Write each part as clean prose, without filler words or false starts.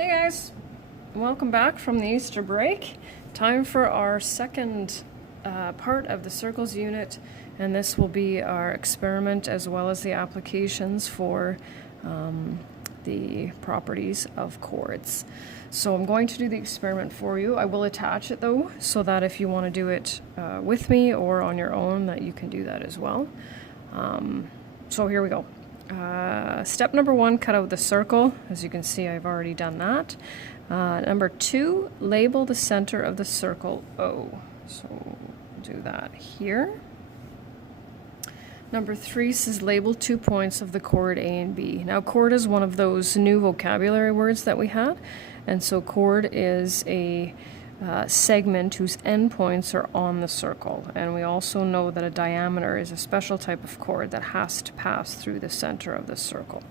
Hey guys, welcome back from the Easter break. Time for our second part of the circles unit, and this will be our experiment as well as the applications for the properties of chords. So I'm going to do the experiment for you. I will attach it though, so that if you want to do it with me or on your own, that you can do that as well. So here we go. Step number 1, cut out the circle. As you can see, I've already done that. Number 2, label the center of the circle O. So we'll do that here. Number 3 says label 2 points of the chord A and B. Now chord is one of those new vocabulary words that we had, and so chord is a segment whose endpoints are on the circle, and we also know that a diameter is a special type of chord that has to pass through the center of the circle.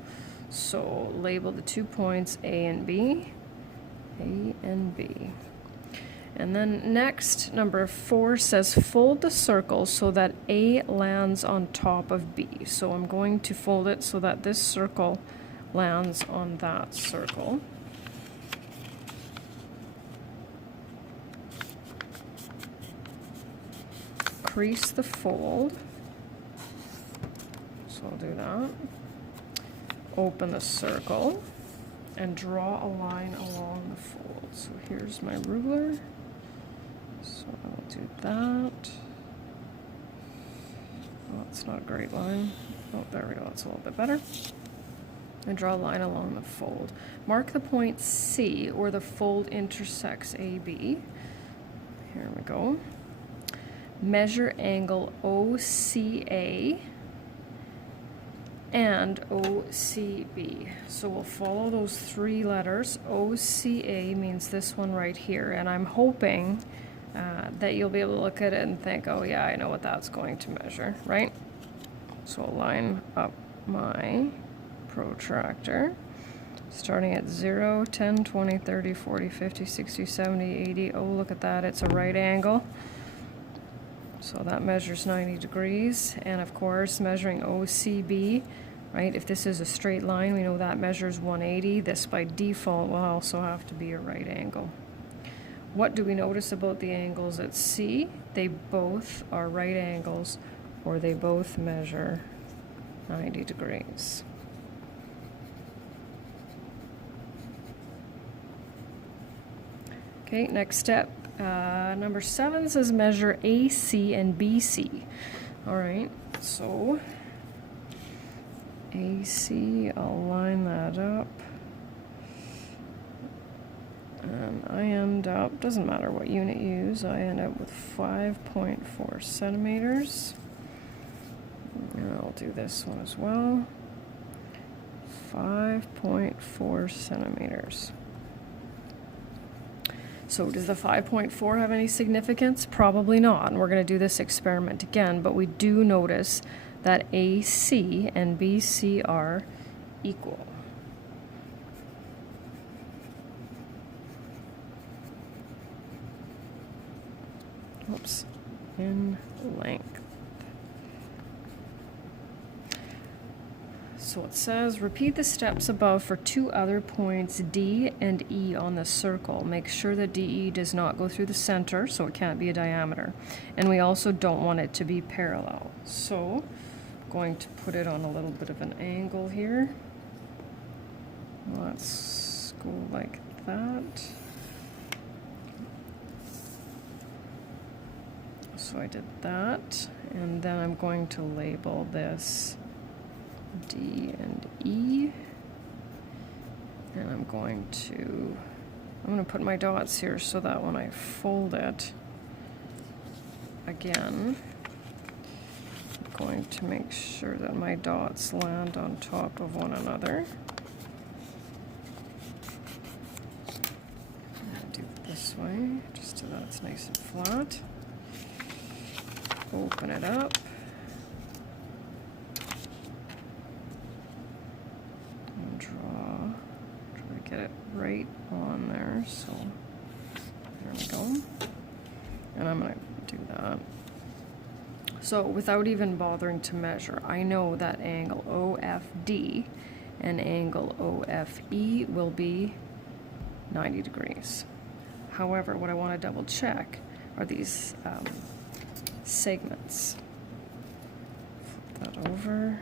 So label the 2 points A and B, A and B. And then next, number 4 says fold the circle so that A lands on top of B. So I'm going to fold it so that this circle lands on that circle. Crease the fold, so I'll do that. Open the circle and draw a line along the fold. So here's my ruler, so I'll do that. Oh, it's not a great line. Oh, there we go, that's a little bit better. And draw a line along the fold. Mark the point C where the fold intersects AB. Here we go. Measure angle OCA and OCB. So we'll follow those 3 letters. OCA means this one right here, and I'm hoping that you'll be able to look at it and think, oh yeah, I know what that's going to measure, right? So I'll line up my protractor, starting at 0, 10, 20, 30, 40, 50, 60, 70, 80. Oh, look at that, it's a right angle. So that measures 90 degrees, and of course measuring OCB, right? If this is a straight line, we know that measures 180. This by default will also have to be a right angle. What do we notice about the angles at C? They both are right angles, or they both measure 90 degrees. Okay, next step. Number 7 says measure AC and BC. Alright, so AC, I'll line that up. And I end up, doesn't matter what unit you use, I end up with 5.4 centimeters. And I'll do this one as well. 5.4 centimeters. So does the 5.4 have any significance? Probably not, and we're going to do this experiment again, but we do notice that AC and BC are equal. Oops, in length. So it says, repeat the steps above for 2 other points D and E on the circle. Make sure that DE does not go through the center, so it can't be a diameter. And we also don't want it to be parallel. So I'm going to put it on a little bit of an angle here. Let's go like that. So I did that, and then I'm going to label this D and E, and I'm going to put my dots here so that when I fold it again, I'm going to make sure that my dots land on top of one another. I'll do it this way, just so that it's nice and flat. Open it up. Try to get it right on there, so there we go. And I'm going to do that. So without even bothering to measure, I know that angle OFD and angle OFE will be 90 degrees. However, what I want to double check are these segments. Flip that over.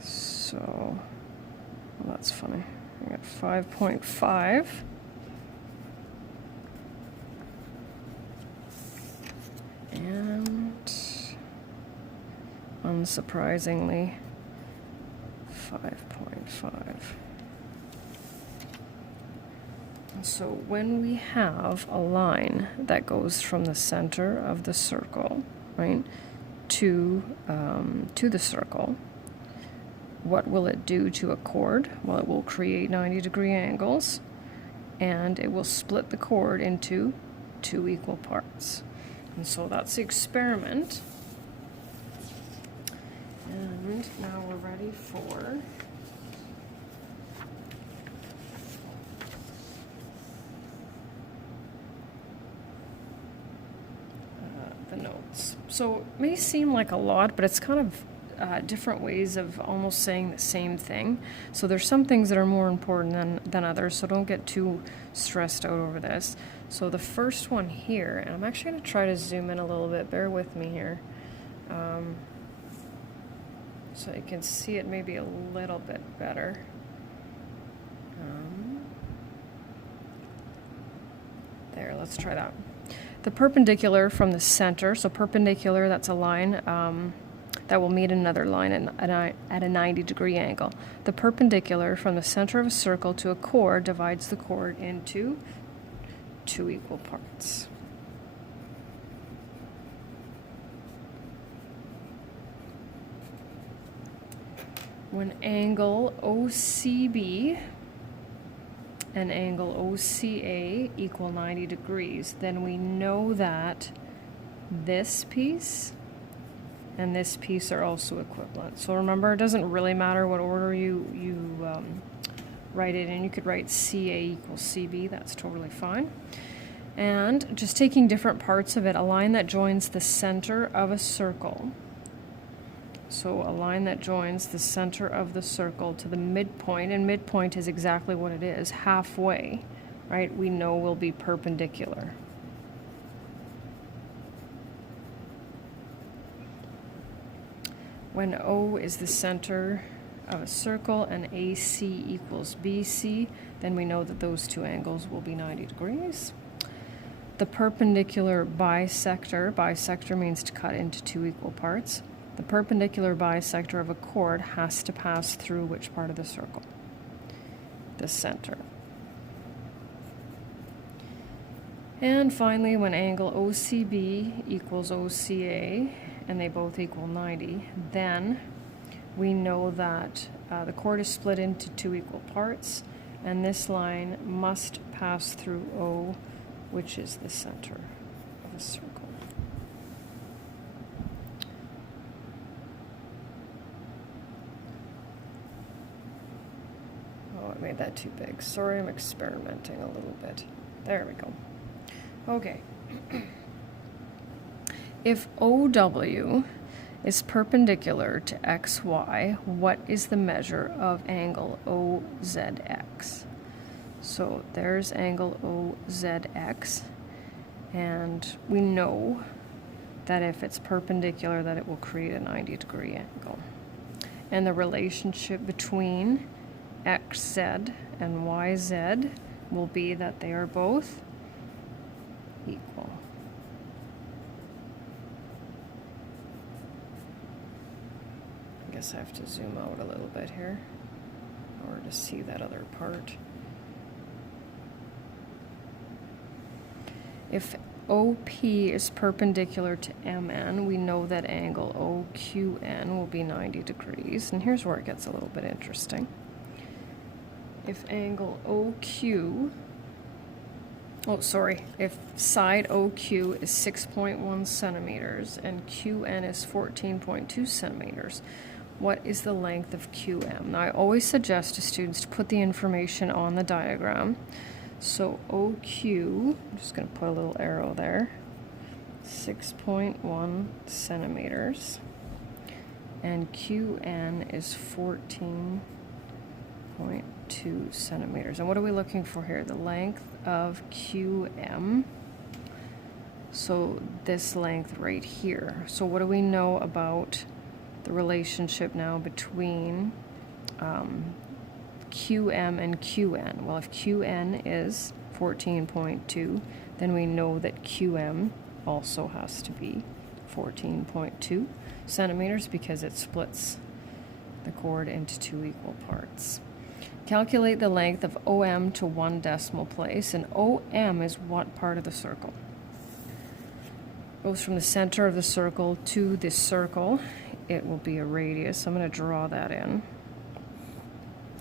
So, well, that's funny. I got 5.5. And unsurprisingly, 5.5. So when we have a line that goes from the center of the circle, right, to the circle, what will it do to a chord? Well, it will create 90-degree angles, and it will split the chord into 2 equal parts. And so that's the experiment. And now we're ready for the notes. So it may seem like a lot, but it's kind of different ways of almost saying the same thing. So there's some things that are more important than others, so don't get too stressed out over this. So the first one here, and I'm actually going to try to zoom in a little bit, bear with me here, so you can see it maybe a little bit better. There, let's try that. The perpendicular from the center, so perpendicular, that's a line that will meet another line at a 90-degree angle. The perpendicular from the center of a circle to a chord divides the chord into 2 equal parts. When angle OCB and angle OCA equal 90 degrees, then we know that this piece and this piece are also equivalent. So remember, it doesn't really matter what order you write it in. You could write CA equals CB, that's totally fine. And just taking different parts of it, a line that joins the center of a circle. So a line that joins the center of the circle to the midpoint, and midpoint is exactly what it is, halfway, right? We know will be perpendicular. When O is the center of a circle and AC equals BC, then we know that those two angles will be 90 degrees. The perpendicular bisector means to cut into 2 equal parts. The perpendicular bisector of a chord has to pass through which part of the circle? The center. And finally, when angle OCB equals OCA, and they both equal 90, then we know that the chord is split into 2 equal parts, and this line must pass through O, which is the center of a circle. Oh, I made that too big. Sorry, I'm experimenting a little bit. There we go. Okay. If OW is perpendicular to XY, what is the measure of angle OZX? So there's angle OZX, and we know that if it's perpendicular that it will create a 90-degree angle. And the relationship between XZ and YZ will be that they are both equal. I guess I have to zoom out a little bit here in order to see that other part. If OP is perpendicular to MN, we know that angle OQN will be 90 degrees. And here's where it gets a little bit interesting. If angle if side OQ is 6.1 centimeters and QN is 14.2 centimeters, what is the length of QM? Now, I always suggest to students to put the information on the diagram. So OQ, I'm just going to put a little arrow there, 6.1 centimeters, and QN is 14.2 14.2 centimeters. And what are we looking for here? The length of QM. So this length right here. So what do we know about the relationship now between QM and QN? Well, if QN is 14.2, then we know that QM also has to be 14.2 centimeters because it splits the chord into 2 equal parts. Calculate the length of OM to 1 decimal place, and OM is what part of the circle? Goes from the center of the circle to this circle. It will be a radius. I'm going to draw that in.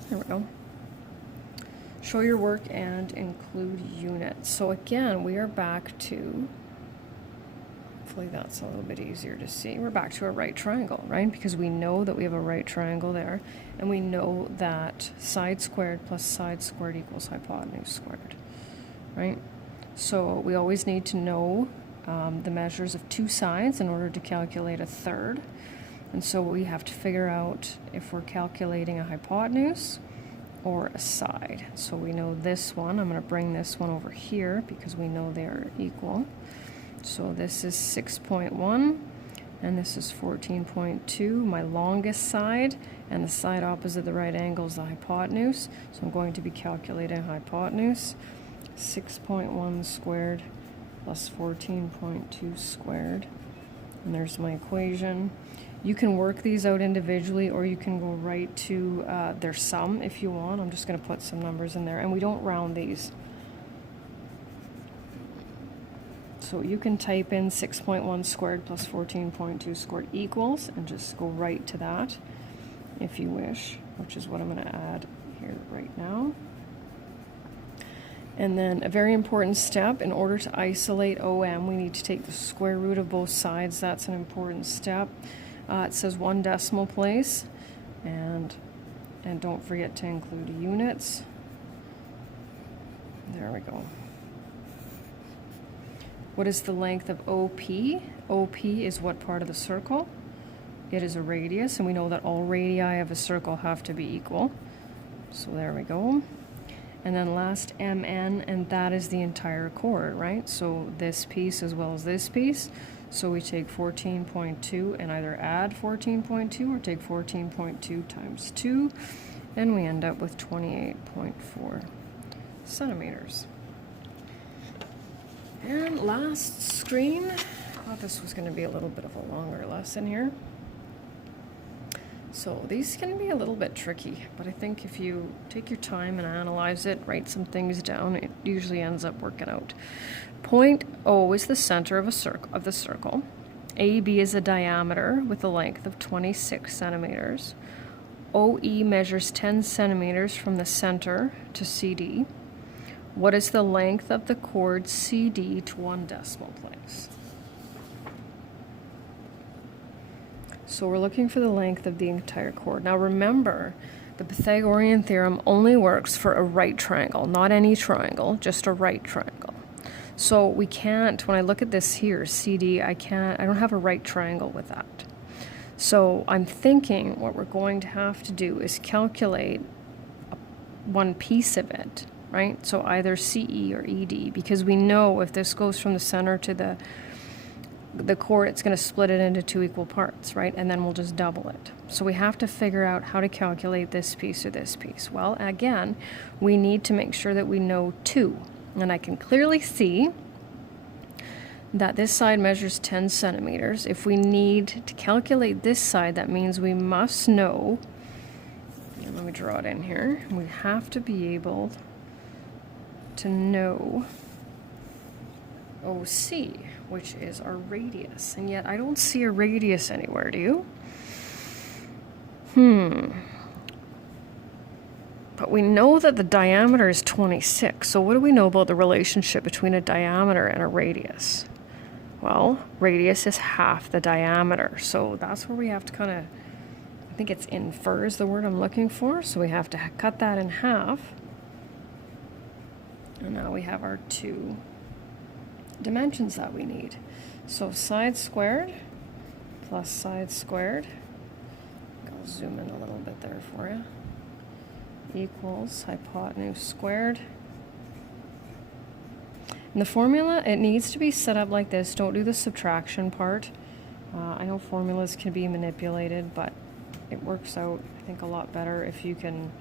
There we go. Show your work and include units. So again, we are back to, hopefully that's a little bit easier to see. We're back to a right triangle, right? Because we know that we have a right triangle there, and we know that side squared plus side squared equals hypotenuse squared, right? So we always need to know the measures of 2 sides in order to calculate a third. And so we have to figure out if we're calculating a hypotenuse or a side. So we know this one. I'm going to bring this one over here because we know they are equal. So this is 6.1 and this is 14.2, my longest side, and the side opposite the right angle is the hypotenuse. So I'm going to be calculating hypotenuse. 6.1 squared plus 14.2 squared. And there's my equation. You can work these out individually, or you can go right to their sum if you want. I'm just going to put some numbers in there, and we don't round these. So you can type in 6.1 squared plus 14.2 squared equals, and just go right to that if you wish, which is what I'm going to add here right now. And then a very important step, in order to isolate OM, we need to take the square root of both sides. That's an important step. It says 1 decimal place, and don't forget to include units. There we go. What is the length of OP? OP is what part of the circle? It is a radius, and we know that all radii of a circle have to be equal. So there we go. And then last, MN, and that is the entire chord, right? So this piece as well as this piece. So we take 14.2 and either add 14.2 or take 14.2 times 2, and we end up with 28.4 centimeters. And last screen, I thought this was going to be a little bit of a longer lesson here. So these can be a little bit tricky, but I think if you take your time and analyze it, write some things down, it usually ends up working out. Point O is the center of the circle. AB is a diameter with a length of 26 centimeters. OE measures 10 centimeters from the center to CD. What is the length of the chord CD to 1 decimal place? So we're looking for the length of the entire chord. Now remember, the Pythagorean theorem only works for a right triangle, not any triangle, just a right triangle. So we can't, when I look at this here, CD, I don't have a right triangle with that. So I'm thinking what we're going to have to do is calculate one piece of it, right? So either CE or ED, because we know if this goes from the center to the chord, it's going to split it into 2 equal parts, right? And then we'll just double it. So we have to figure out how to calculate this piece or this piece. Well, again, we need to make sure that we know 2. And I can clearly see that this side measures 10 centimeters. If we need to calculate this side, that means we must know, let me draw it in here, we have to be able to know OC, which is our radius. And yet I don't see a radius anywhere, do you? But we know that the diameter is 26. So what do we know about the relationship between a diameter and a radius? Well, radius is half the diameter. So that's where we have to kind of, I think it's infer is the word I'm looking for. So we have to cut that in half. And now we have our 2 dimensions that we need. So side squared plus side squared. I'll zoom in a little bit there for you. equals hypotenuse squared. And the formula, it needs to be set up like this. Don't do the subtraction part. I know formulas can be manipulated, but it works out, I think, a lot better if you can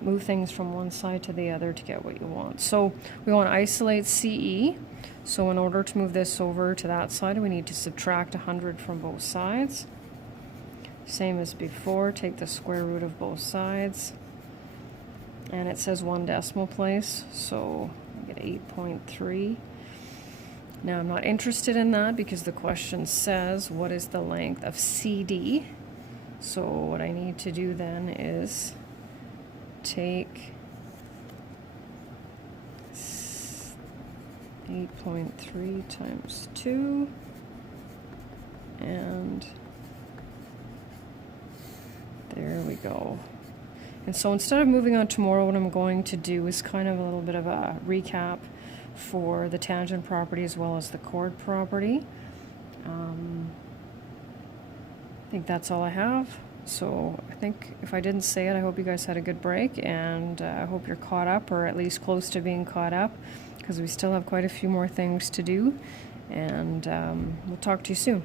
move things from one side to the other to get what you want. So we want to isolate CE. So in order to move this over to that side, we need to subtract 100 from both sides. Same as before, take the square root of both sides. And it says 1 decimal place, so I get 8.3. Now I'm not interested in that because the question says, what is the length of CD? So what I need to do then is take 8.3 times 2 and there we go. And so instead of moving on tomorrow, what I'm going to do is kind of a little bit of a recap for the tangent property as well as the chord property. I think that's all I have. So I think if I didn't say it, I hope you guys had a good break, and I hope you're caught up, or at least close to being caught up, because we still have quite a few more things to do. And we'll talk to you soon.